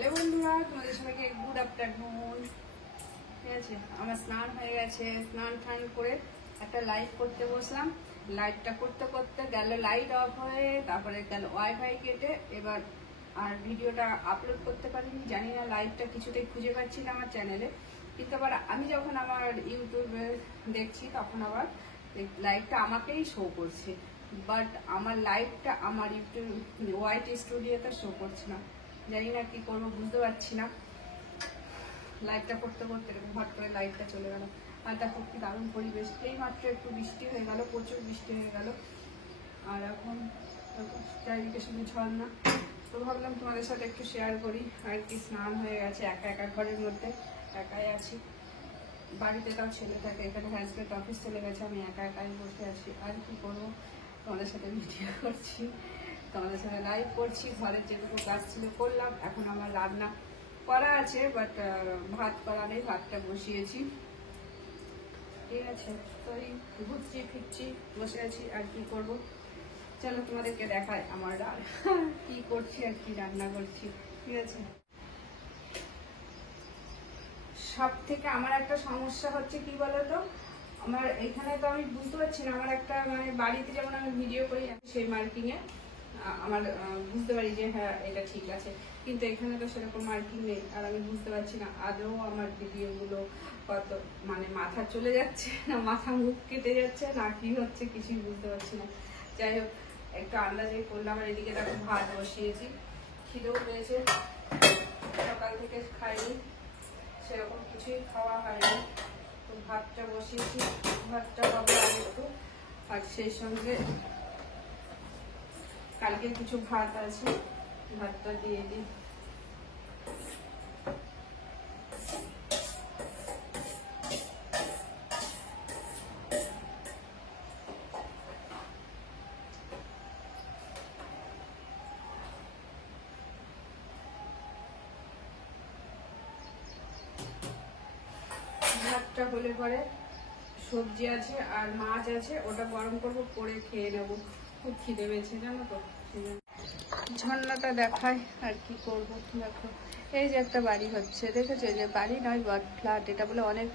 Hello বন্ধুরা, তোমাদের সবাইকে গুড আফটারনুন। ঠিক আছে, আমার স্নান হয়ে গেছে। স্নান টান করে একটা লাইভ করতে বসলাম। লাইভটা করতে করতে গেল লাইট অফ হয়ে, তারপরে গেল ওয়াইফাই কেটে। এবার আর ভিডিওটা আপলোড করতে পারিনি, জানি না লাইভটা কিছুতেই খুঁজে পাচ্ছি না আমার চ্যানেলে। কিন্তু আবার আমি যখন আমার ইউটিউবে দেখছি তখন আবার লাইভটা আমাকেই শো করছে, বাট আমার লাইভটা আমার ইউটিউব ওয়াইট স্টুডিওতে শো করছে না। জানি না কি করবো, বুঝতে পারছি না। লাইভটা করতে করতে হট করে লাইভটা চলে গেল। আর দেখো কি দারুণ পরিবেশ। এই মাত্র একটু বৃষ্টি হয়ে গেল, প্রচুর বৃষ্টি হয়ে গেল। আর এখন চারিদিকে শুধু ঝর্ণা। তো ভাবলাম তোমাদের সাথে একটু শেয়ার করি। আর কি স্নান হয়ে গেছে, একা একা ঘরের মধ্যে একাই আছি। বাড়িতে তাও ছেলে থাকে, এখানে হাজব্যান্ড অফিস চলে গেছে, আমি একা একাই বসে আছি। আর কি করবো, তোমাদের সাথে ভিডিও করছি, তোমাদের সাথে লাইভ করছি। ঘরের যেটুকু কাজ ছিল করলাম। এখন আমার রান্না করা আছে, বাট ভাত করা নেই, ভাতটা বসিয়েছি। ঠিক আছে, তো এই ঘুরছি ফিরছি বসে আছি। আর কি করব, চলো তোমাদেরকে দেখাই আমার কি করছি আর কি রান্না করছি। ঠিক আছে, সব থেকে আমার একটা সমস্যা হচ্ছে কি বলতো, আমার এখানে তো আমি বুঝতে পারছি না। আমার একটা মানে বাড়িতে যেমন আমি ভিডিও করি সেই মার্কিং এ আমার বুঝতে পারি যে হ্যাঁ এটা ঠিক আছে, কিন্তু এখানে তো সেরকম মার্কিং নেই। আর আমি বুঝতে পারছি না আদৌ আমার ভিডিওগুলো কত মানে মাথা চলে যাচ্ছে না মাথা মুখ কেটে যাচ্ছে না কি হচ্ছে, কিছুই বুঝতে পারছি না। যাই হোক, একটু আন্দাজে করলাম। আর এদিকে দেখো ভাত বসিয়েছি, খিদেও পেয়েছে, সকাল থেকে খাইনি, সেরকম কিছুই খাওয়া হয়নি। তো ভাতটা বসিয়েছি, ভাতটা হবে আর একটু। আর সেই সঙ্গে কালকে কিছু ভাত আছে, ভাতটা দিয়ে দিই। ভাতটা হলে পরে সবজি আছে আর মাছ আছে, ওটা গরম করবো, করে খেয়ে নেবো। খুব খিদে পেয়েছে জানো তো। ঝর্ণাটা দেখায় আর কি করবো। দেখো এই যে একটা বাড়ি হচ্ছে, দেখেছো? যে বাড়ি নয় বাট ফ্ল্যাট, এটা বলে অনেক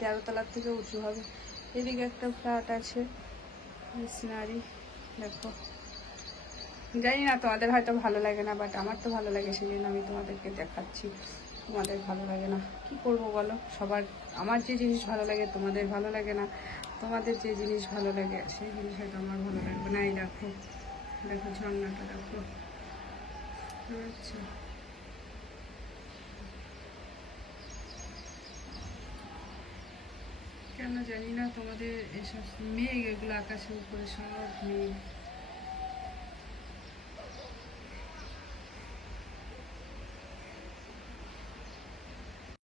13 তলার থেকে উঁচু হবে। এদিকে একটা ফ্ল্যাট আছে, সিনারি দেখো। জানি না তোমাদের হয়তো ভালো লাগে না, বাট আমার তো ভালো লাগে, সেই জন্য আমি তোমাদেরকে দেখাচ্ছি। তোমাদের ভালো লাগে না, কি করব বলো? সবার আমার যে জিনিস ভালো লাগে তোমাদের ভালো লাগে না, তোমাদের যে জিনিস ভালো লাগে সেই জিনিস হয়তো আমার ভালো লাগবে না। এই দেখো, দেখো ঝর্ণাটা দেখো। আচ্ছা, কেন জানি না তোমাদের এসব মেঘ, এগুলো আকাশের উপরে সব মেঘ।